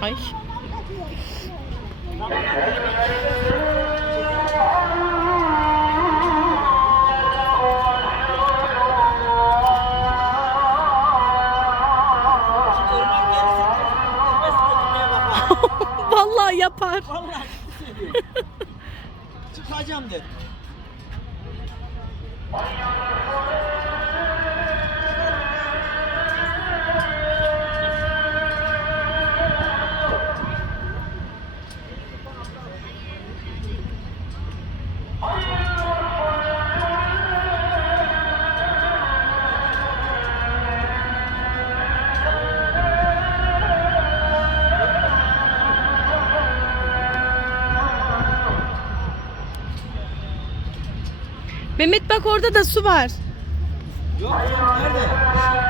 Ay. Vallahi yapar. Vallahi. Çıkacağım der. Mehmet bak orada da su var. Yok yok nerede?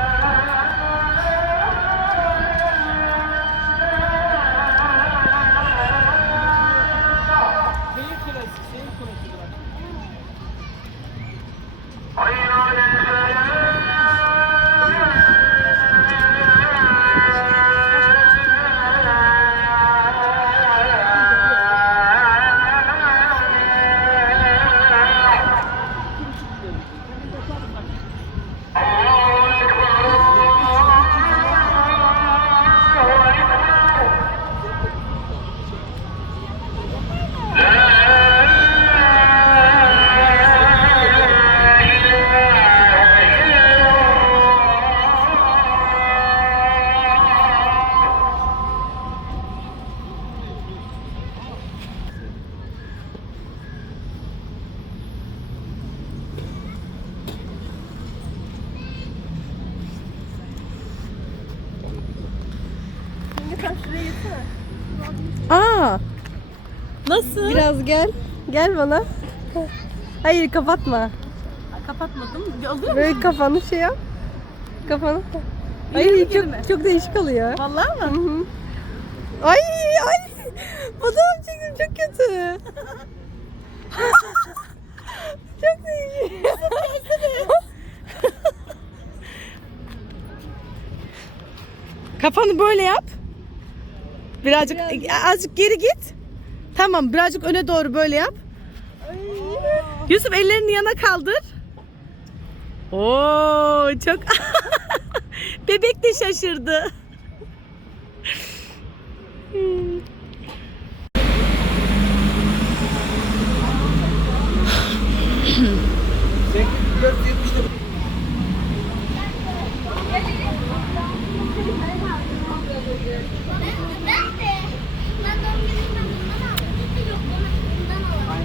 Aa. Nasıl? Biraz gel. Gel bana. Hayır kapatma. Kapatmadım. Oluyor mu? Böyle kafanı şey yap. Kafanı. Ay çok çok değişik oluyor. Vallahi mı? hı. Ay ay. Fotoğraf çektim çok kötü. çok değişik. Kafanı böyle yap. Birazcık azıcık geri git. Tamam birazcık öne doğru böyle yap. Yusuf ellerini yana kaldır. Oo çok Bebek de şaşırdı. Hmm. Sen 470'te Ben de. Ben doğum günümden bundan aldım. Yok bana bundan alalım.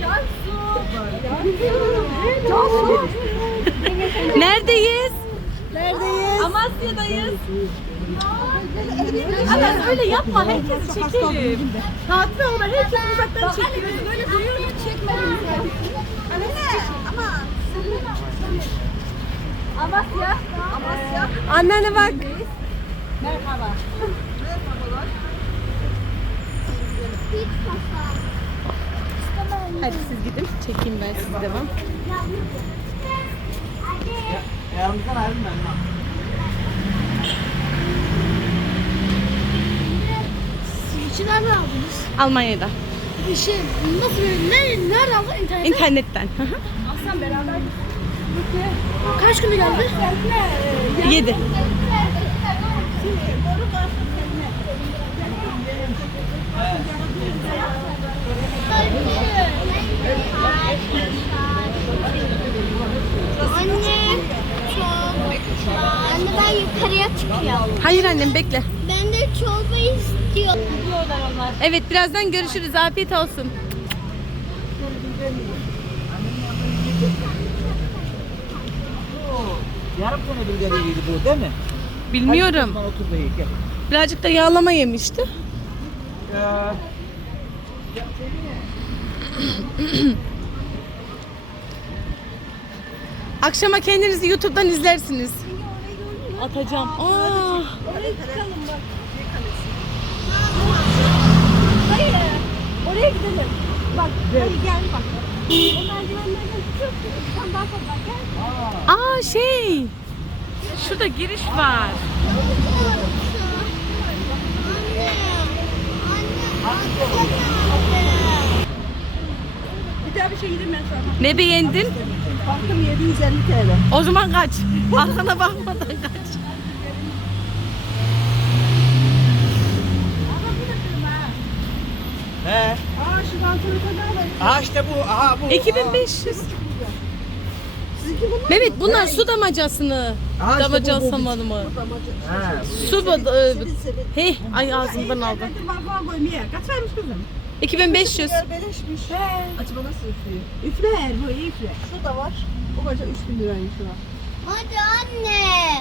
Cansu. Cansu. Neredeyiz? Amasya'dayız. Ama öyle yapma. Herkesi çekelim. Hatıra ona herkes uzaktan çekelim. Böyle duyuyor çekmemiz Anne ama. Amasya. Amasya. Anneanne bak. Merhaba. Hadi siz gidin. Çekeyim ben sizi devam. Yanımızdan ayrılma. Switch'i nereden aldınız? Almanya'da. Şey, nasıl, nerede, nerede aldın? İnternetten. İnternetten. Hı hı. Aslan beraber Kaç günü geldi? Yedi. Anne, çok. Anne ben yukarıya çıkıyorum. Hayır annem bekle. Ben de çorba istiyorum. Evet birazdan görüşürüz. Afiyet olsun. Yarım senedir geliydi bu değil mi? Bilmiyorum. Birazcık da yağlama yemişti. Ee, Akşama kendinizi YouTube'dan izlersiniz. Atacağım. Aa. Hayır. Oraya gidelim. Bak. Hadi gel bak. O merdivenlerden çıkıyorsun. Sen daha fazla gel. Aa şey. Şurada giriş var. Bir daha bir şey yedim ben sana. Ne beğendin? Baktım 750 TL. O zaman kaç. Arkana bakmadan kaç. He. Aa şu vantilatör ne alayım? Aha işte bu. Aha bu. 2500. Sizinki bunlar Mehmet bunlar su damacasını. Aa, işte bu, bu. alsamadı mı? Ha. Su bad- e. Hey ay ağzımdan aldım. Ben de bak koymaya. Kaç vermiş kızım? 2500. Beleşmiş. Acaba nasıl üflüyor? Üfler bu iyi üfler. Şu da var. O koca 3000 liraymış şu an. Hadi anne.